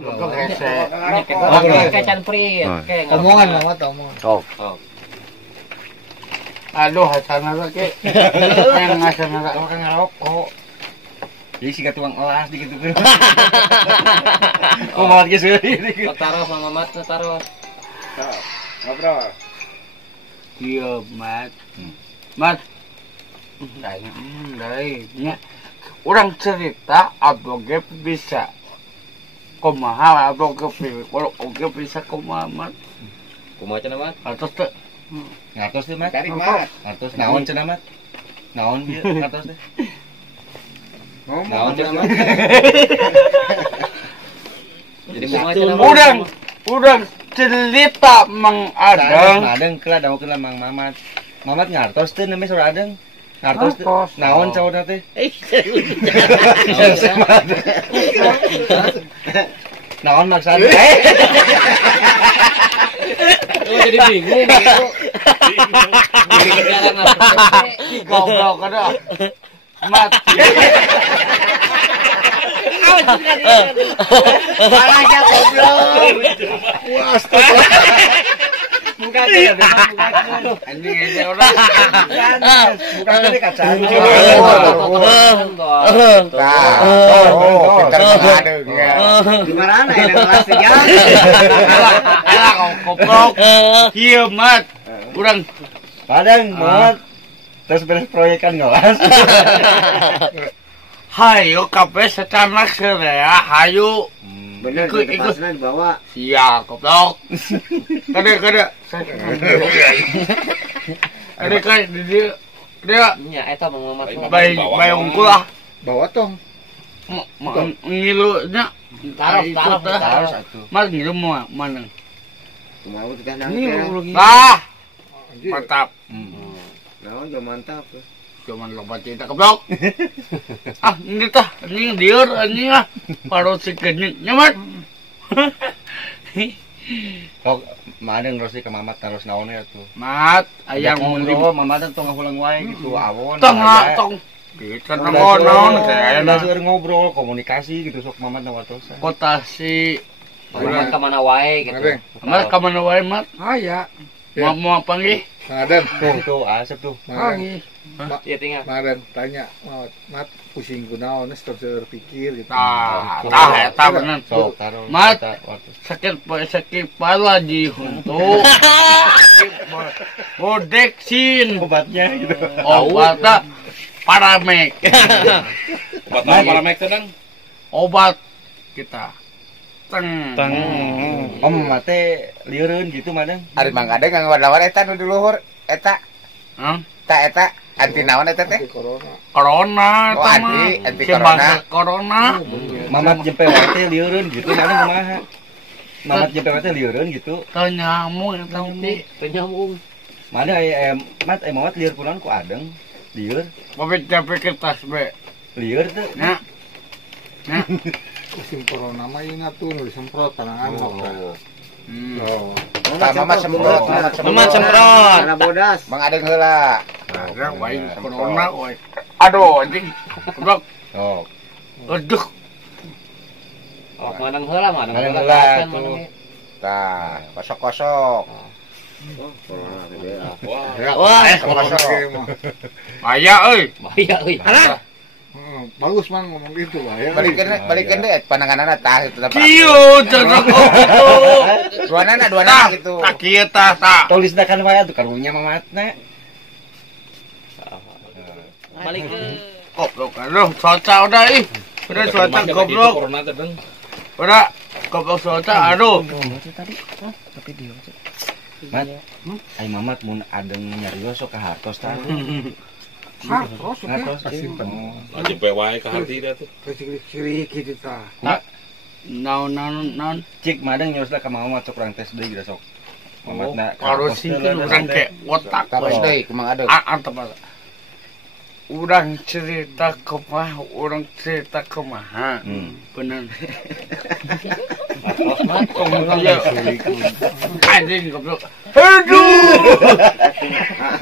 Goblok hese. Kayak can print. Omongan mama omongan. Sok. Aduh, hasana ke. Yang ngasana Kamu kan ngerokok. Jadi sih tuang elas dikit tuh. Oh, malah geus euy. Taruh sama Mat taruh. Ngobrol. Iya, Mat. Mat. Nya. Urang cerita aboge bisa. Kumaha aboge kalau oge bisa kumaha, Mat. Kumaha cenah Mat? Atos teh. Ngatos teh Mat. Cari Mat. Ngatos naon cenah Mat? Naon bieu ngatos teh? Naon cenah Mat? Jadi kumaha cenah Mat? Udang cerita Mang Adeng. Adeng kela daokeun Mang Mamat. Mamat ngartos teh namanya saudara Adeng. Ngartos teh. Naon saudara teh? Naon maksudna? Jadi bingung gitu. Goblok kada. Mati. Palanya goblok. Wah, astagfirullah. Bukan dia, Anjing ini orang. Bukan tadi kacang. Pintar Adeng. Gimana ini kelasnya? Alah kau goblok. Ieu Mat. Urang Padang, Mat. Terus beres proyekan ngawas. hayu kabeh secanak serea hayu. Bener, kertasnya dibawa. Siap goblok. Kada. Ada kan dia nya eta Mang Mamat. bayi unggul lah. Bawa tong. Ngilunya Taruh satu. Mas ngilu mau mana? Mau kita nangkep. Lah. Mantap. Nah, udah mantap. Cuman lompat cinta goblok. Ah, ini tah, ini dieur anjing ah. Paro si kenyek nyaman. Kok madeng terus ke Mamat terus naonnya tuh. Mat, ayang ngobrol ngobrol. Mamat tong ngulang wae gitu awon. Tong. Kita ngonon Enak kayak ngobrol, komunikasi gitu sok Mamat nawartosan. kota si Mamat ka mana wae gitu. Mat ka mana wae Mat? Aya. Mau apa nggih? Maden tuh asep tuh. Nggih. Iya tinggal. Maden tanya, Mat pusing kunaon terus berpikir gitu. Tah eta bener. Sok taruh. Mat. Sakit kepala ji untuk bodeksin Obatnya gitu. obatnya paramek Obat naon paramek teh Dang? obat kita teng Om mate lieureun gitu Madeng. Ari Mang Adeng ngawar-nawar eta nu di luhur eta. Eta anti naon eta teh? corona Oh, anti si corona. bangsa corona Mamat jempe teh lieureun gitu Madeng kumaha? Mamat jempe teh lieureun gitu. tanya nyamuk yang tadi Penyambung. Mana Mat Mamat lieur kunaon ku Adeng? Lieur? babet capek kertas be Lieur teh. nya Musim corona mah ingat tuh nu disemprot tangan Oh. Mamat semprot. Mamat semprot. Karena bodas. Mang Adeng heula. ada wae corona wae aduh anjing goblok Oh. aduh Oh, manang heula manang Manang heula. heula, Kan tuh. manang. Tah, kosok-kosok. Wah, Kosok-kosok. aya euy bahaya euy. bagus mang ngomong gitu lah ya. Balikeun deui pananganana tah itu teh. kieu cenah goblok Duanana gitu. tak kieu tah Tulisna kan wae atuh karunya Mamatna. Balik ke goblok aduh cuaca udah udah cuaca goblok Corona teh Dang. udah goblok cuaca aduh Mat, ai Mamat mun Adeng nyarios sok ka hartos tah. Terus Ngatos simpen. Aja pe wae ka hati dah tuh. Ciri-ciri gitu tah. naon Cik Madeng nyosna ka Mamat sok urang tes deui geus sok. Mamatna kalau singkeun urang ke otak Terus deui ku Mang Adeng. antep urang cerita kumaha urang cerita kumaha bener anjing goblok aduh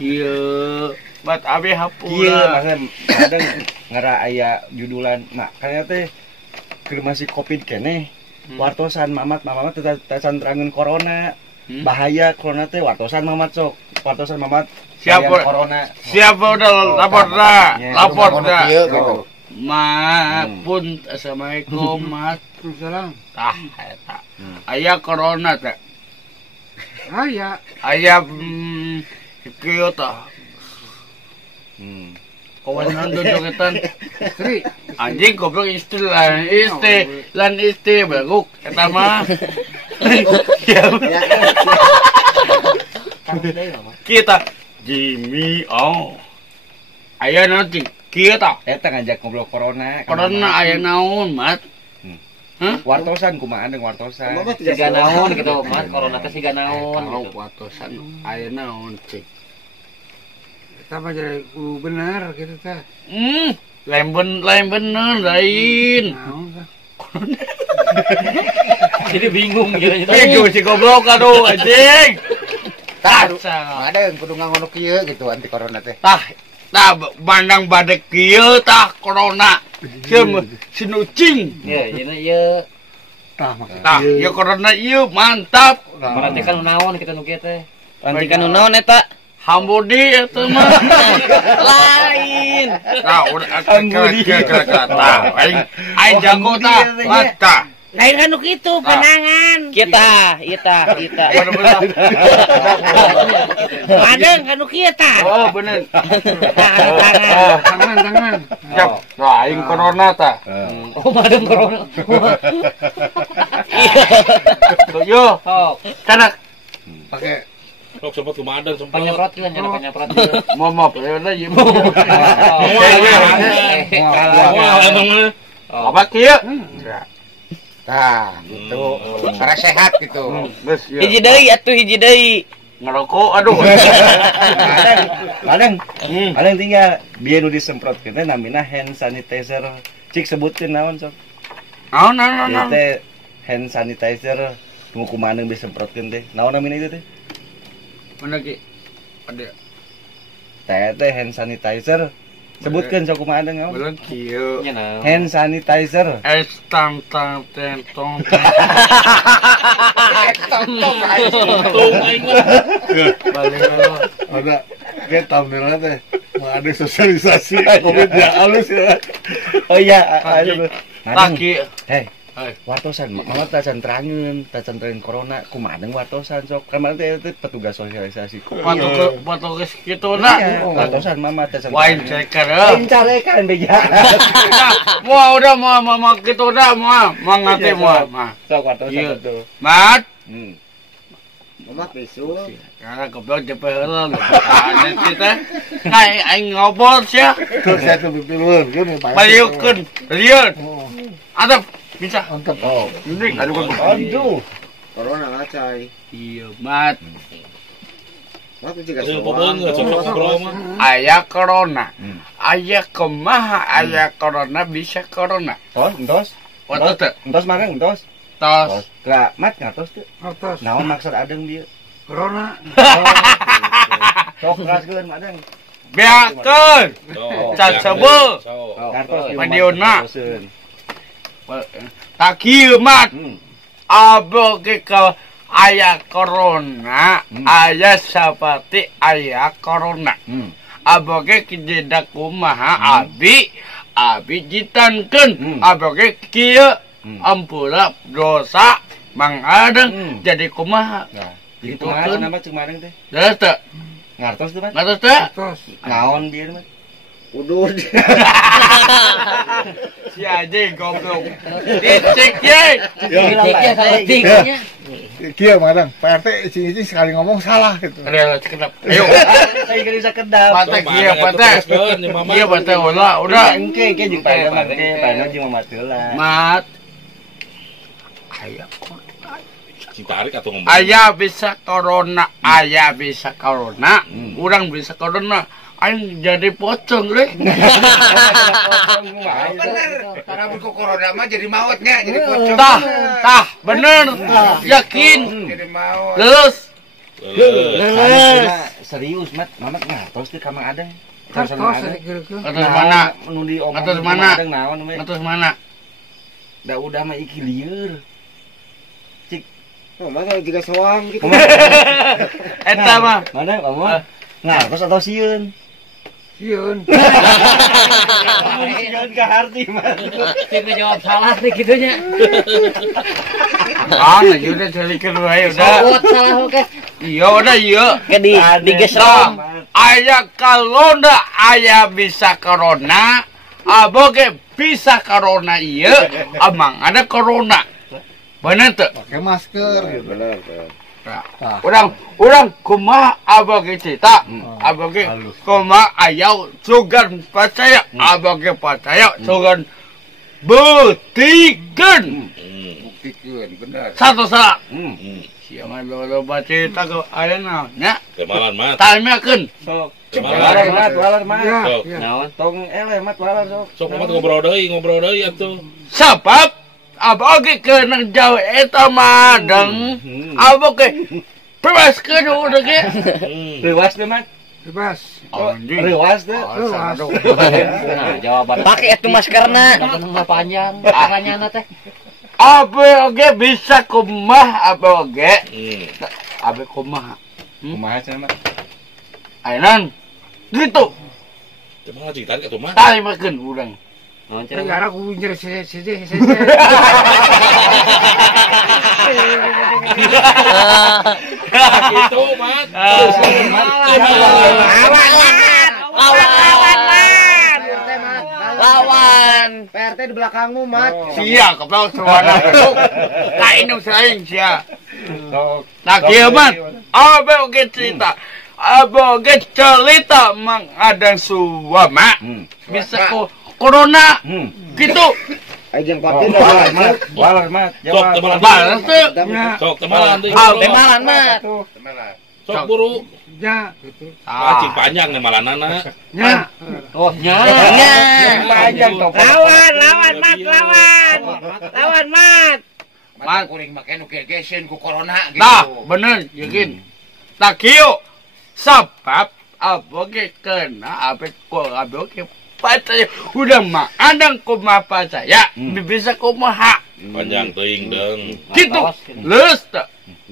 kieu bat abi Kieu hapura masa Madeng ngara aya judulan mak kana teh keur masih Covid keneh wartosan mamat tacan terangin corona. Hmm. Bahaya corona teh wartosan mamat sok. Wartosan mamat Siapa? bahaya corona. Siapa udah lapor dah? Ya, Lapor Ngono dah. kieu gitu. Maapun, assalamualaikum, mat. Waalaikumsalam. Tah, eta. Aya corona teh. Aya. Aya kieu tah. Kawanan dunduketan. Tri. Anjing goblok istri baguk eta mah. Kita Jimmy aya nanti kita Eta ngajak ngobrol corona. corona aya naon mat. Wartosan kumaha deung wartosan. Siga naon gitu, Mas. Corona teh siga naon Kalau gitu. watosan aya naon cik. Kita mah jadi kudu bener gitu teh. Lain bener lain. Naon tah? Jadi bingung gitu. Gue si goblok aduh anjing. Tah, Tah, ada yang kudu ngono kieu gitu anti corona teh. tah bandang badek kieu tah corona. Sinucing. Ya, ini ya. Tah maksud. Tah, ya corona ieu mantap. Berarti kan naon kita nu kieu teh. Berarti kan naon eta? Hambudi eta mah. Lain. Tah, udah tah. Aing jago tah. Mata. Lain kan kitu panangan. Kita. Padang kan kita. Oh, bener. Tangan. Jap. Nah, aing corona tah. Oh, madem corona. Tuh yo. Oh, Kana Pakai Sok sempat kumadan sempat. panyaprot kan, jangan panyaprot. mau ya udah ieu. Apa kieu? Tah, gitu. Cara sehat gitu. Geus ya. Hiji deui atuh hiji deui. Ngerokok aduh. Kadang tinggal biar nu disemprotkeun teh namina hand sanitizer. Cik sebutkeun naon sok. Naon. Ieu teh hand sanitizer nu kumaha disemprotkeun teh. Naon namina itu teh? Mana ki? Ada. Teh hand sanitizer. Sebutkeun sok kumaha naon? Belum kieu. Nya naon? Hand sanitizer. Tong. ada kayak thumbnailnya teh mau ada sosialisasi covid ya halus ya. Oh iya, ayo. Taki. Hei, wartosan, mama tacan terangin corona, kumaha deung wartosan sok. Kan teh petugas sosialisasi. Patugas kitu na. Wartosan mama tacan. Wain ceker. Wain carekan beja. Mau kitu dah mau ngate mau. Sok wartosan tuh. Mat. Mamat bisu. Karena goblok jepe heula lu. Ada kita. Kai aing ngobrol sia. Terus saya tuh pipiluan kan ya Pak. Palieukeun. Lieur. Ada bisa. Mantap. Oh, Ini aduh. Corona ngacai. Iya, mat. Mat juga Ayo bebeungeut sok ngobrol mah. Aya corona. Aya kumaha aya corona bisa corona. entos. Waktu teh. Entos mangga entos. Tos. Lah, mat ngatos teh. Atas Naon maksud adeng dia? corona. Sok keraskeun madeng. Beakeun. Can sebel. Kartos di Madiona. Kartoseun. Tak kieu mat. Aboge ka aya corona, aya seperti aya corona. Aboge kijedak kumaha abi jitankeun. Aboge kieu ampura dosa mang adeng jadi kumaha. Nah, Gitu gitu kumaha kan. nama cek madeng teh? Terus teh, Ngartos teh, Mat? ngatos teh. Terus Naon bieu, Mat? Udud. Si anjing goblok. Dicek ye. Ceknya salah tingnya. kieu madang. Pak RT cing sekali ngomong salah gitu. Ada kenapa? Ayo. Saya geus bisa kedap. Patek kieu patek. Iya patek udah. Engke jeung pada mah teh, pada jeung mamat heula. Mat. Aya Citarik atau ngomong. aya bisa corona. Urang bisa corona. Aing jadi pocong rek. Bener. Karena buku corona mah jadi mautnya, jadi pocong. Tah, bener. Yakin. Jadi maut. Lulus. Serius, Mat. Mamat ngartos teh ka Mang Adeng. Terus Atas mana? Nu diomongkeun Atas ka mana? Mang Adeng naon we? Atas mana? Da udah mah iki lieur. Masa juga soang gitu. Eta mah. Mana kamu? Ngartos atau sieun? Sieun. Sieun ka harti mah. Kita jawab salah nih gitunya. Ah, udah celikeun wae udah. Buat salah oke. Iya udah iya. Ke digeser. Aya kalona aya bisa corona. Aboge bisa corona iya. Amang ada corona. Bener tuh. Pakai masker gitu. Benar. Urang kumaha aboge cerita. Aboge kumaha aya sugan percaya. Aboge percaya sugan buktikan. Buktikan benar. Satu salah. Siapa lo cerita ke ayeuna nya. Kemalan mat. Tamekeun. Sok. Kemalan mat. Walar mat. Sok. Naon tong mat walar sok. Sok mat ngobrol deui atuh. Sabab aboge keunang jauh eta madeng. Aboge bebaskeun udah ge. Rewas teh mat. Bebas. Anjing. Rewas teh. Nah, jawaban. Pakai itu maskerna. Nama panjang. Pertanyaanna teh. Aboge bisa kumaha aboge. Abe kumaha. Kumaha cenah mat? Ayeuna gitu. Kemalan cerita atuh mah. Tamekeun urang. Naon cenah? Negara ku nyer sede. Gitu mat. Lawan. PRT di belakangmu, Mat. Sia kepala suara itu. Tak indung saing sia. Sok. Nah kieu mah aboge cerita. Aboge cerita mengadang suama. Bisa corona gitu. Ajeng Walar mat. Sok temalan. Balas tuh. Sok temalan deui. Temalan mat. Sok buru. Ya. Cing panjang nih malanana. Ya. Oh, nya. Panjang tong. Lawan mat. Mat Kuring make nu gegeseun ku corona gitu. nah bener yakin. Tak kieu sabab aboge kena aboge percaya udah mah andang kumaha percaya bisa kumaha Panjang teuing deung. gitu leus teh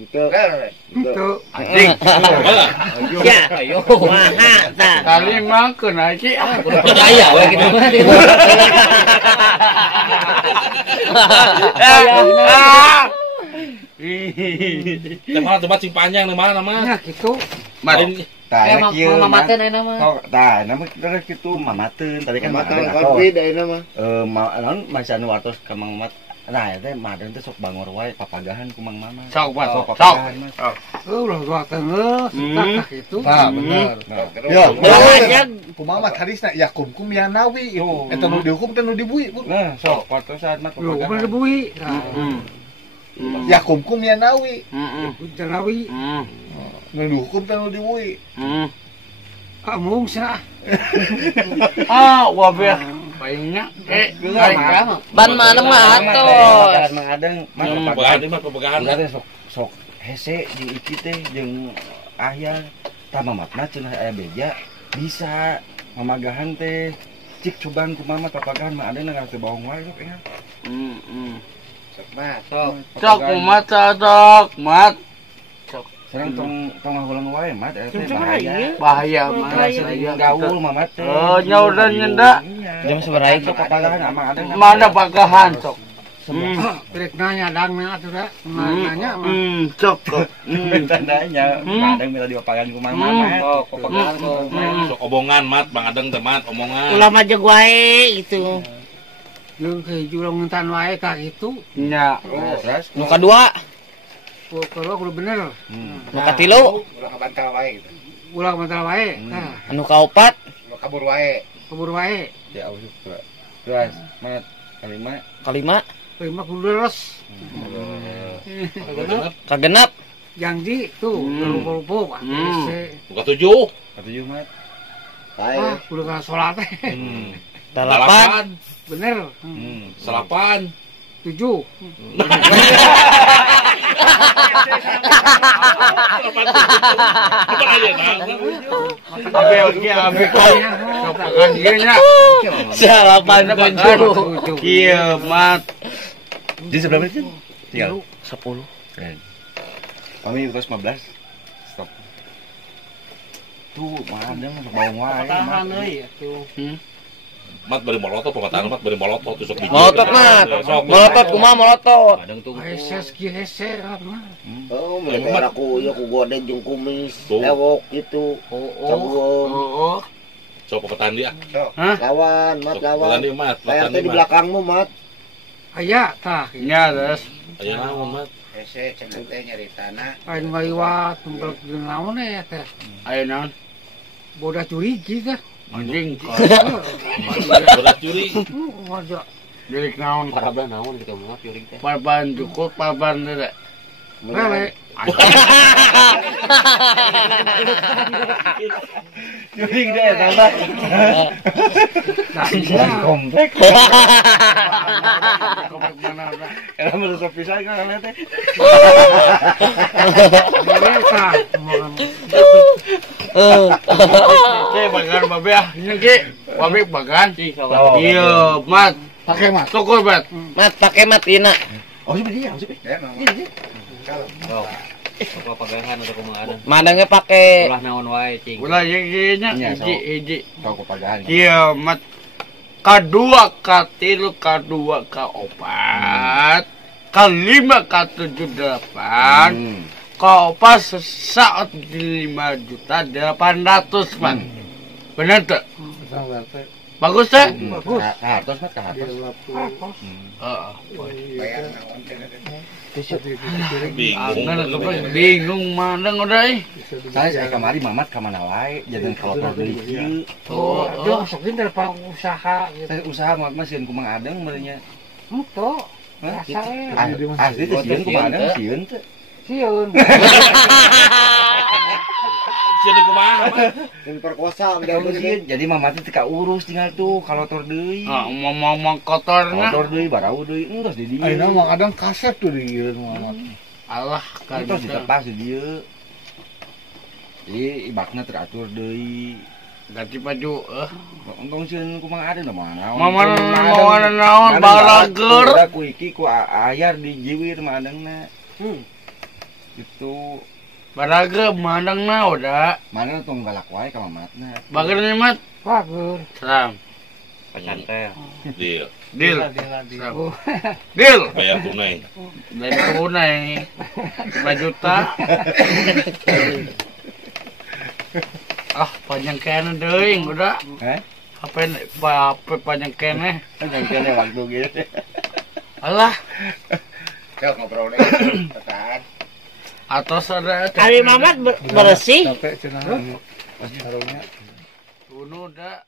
Itu. anjing Ya, ayo maha tah. kali mah kena ki Udah percaya we gitu mah. Temalan tempat cing panjang nih mana mah. Ya gitu. Mari Tah kieu. Mamaten ayeuna mah. Sok, tah nama kita kitu mamateun tadi kan Matang ada covid ayeuna mah. naon masih anu wartos ka Mang Mat. Nah, eta maden teh sok bangor wae papagahan ku Mang Mama. sok Mas sok papagahan Mas. Ulah dua tengah, tak gitu. Nah, benar. Ya, Bawajag Kumaha mat hadisna ya kumkum ya nawi. Eta nu dihukum teh nu dibui. nah sok wartosan mat Lu papagahan. berbui. Ya kumkum ya nawi. Jalawi. Nu dihukum teh nu dibui. Amung sah. wabe banyak Ban mana mah atos. Jalan Mang Adeng mat Pegahan papagahan. mah pegahan. Enggak teh sok hese jeung iki teh jeung Ahyar tah mamatna cenah aya beja bisa mamagahan teh cik cobaan ku mama papagahan Mang Adeng nggak teu bawang wae sok ingat. sok mat sok mat Sekarang tong ngahulang wae mat eta teh bahaya. bahaya mah Saya gaul mamat teh. oh nyaudan nyenda Jam sabaraha Sok papagahan Mang Adeng. mana pagahan sok Rek nanya dangna atuh da. Nanya mah. sok Tandanya Mang Adeng minta dipapagahan ku mama mat. Papagahan Sok omongan mat, Bang Adeng teh mat omongan. ulah majeg wae gitu. Jeung kejulang ngentan wae ka kitu. nya Terus Nu kadua, Kalau kudu bener. nu katilu, Ulah kabantal wae gitu. Ulah kabantal wae. Nah, anu kaopat, ulah kabur wae. Kabur wae. ya usuk terus mat kalima kalima, Lima kudu leres. kagenep, Janji tuh, lupa-lupa. Buka 7. katujuh mat. Udah kena sholat teh. dalapan, Bener. 8. 7. abe sok pagan ieu nya salapan tujuh, kieu mat Di sebelah mana sih? Tinggal 10. keren. Kami terus 15. Stop. Tuh, madang bawang wae. Tahan euy atuh. Mat bari molotot pemataan mat bari molotot tusuk biji. Molotot mat. Molotot kumaha molotot? Kadang tuh. Heses kieu hese Oh, mereka aku ya ku goden jeung kumis, Tuh. ewok gitu. Cabuom. Oh. Sok pemataan dia. Lawan, mat Sok lawan. pemataan dia mat. Saya Pemataan teh di dia mat. belakangmu, mat. Aya tah nya terus. Aya naon mat. Hese cenah teh nyaritana. Lain ngaliwat tempat naon ya teh. Aya naon? Bodas curi gitu. Anjing. Berat curi. Ngajak. Delik naon? Parabla naon gitu mah piring teh. Papan cukup papan teh. Lele. Juring deh, tambah. Komplek. Era merusak pisan kan lihat teh. Bagan babe ah. Ini ki babe bagan. Iya, mat. Pakai mat. Syukur, mat. Mat pakai mat ina. Oh, sih dia, sih. Ya, Mang. Apa pagangan atau kumaha ada? Mandangnya pakai Ulah naon wae cing. Ulah nya Iya, so. hiji. Kau kepagaan. Iya, mat. Kadua, katilu, kadua, kaopat. Kalima, katujuh, delapan. Kaopat sesaat di 5.800.000, mat. Bener tuh? Bagus tuh? Bagus. Atas mat ka atas. Bayar naon teh. Bingung. Mandang udah Saya kemari mamat ka mana wae, jajan kalotor deui kieu. Oh, sokin daripada usaha gitu. Saya usaha mat mah sieun ku Mang Adeng meureunnya. Itu, Asli teh sieun ku Mang Adeng sieun teh. sieun. Sieun kumaha mat. Mun perkosa Kalau sieun, jadi mamat teh ka urus tinggal tuh kalotor deui. Ngomong kotornya. Kalotor deui, barau deui, enggeus di dieu. Ayeuna mah kadang kaset tuh di mana. Allah, kan Terus ditepas di dieu. Jadi ibakna teratur deui. ganti baju. Untung sieun ku Mang Adeng da mana. Mana naon barager. Udah ku iki ku ayar di jiwir Mang Adengna. Itu Barager mandangna udah. mana tong galak wae ka mamatna. Bager nih mat. Bager. Salam. Pacantel. Deal. Deal. Deal. Bayar tunai. Dari tunai 5 juta. Ah, panjang kene deui udah. Apa panjang kene? Panjang kene waktu gitu. Alah, Ya ngobrol deh. Tetan. atas ada Ari Mamat bersih. Capek cenah. Harusnya Kuno dah.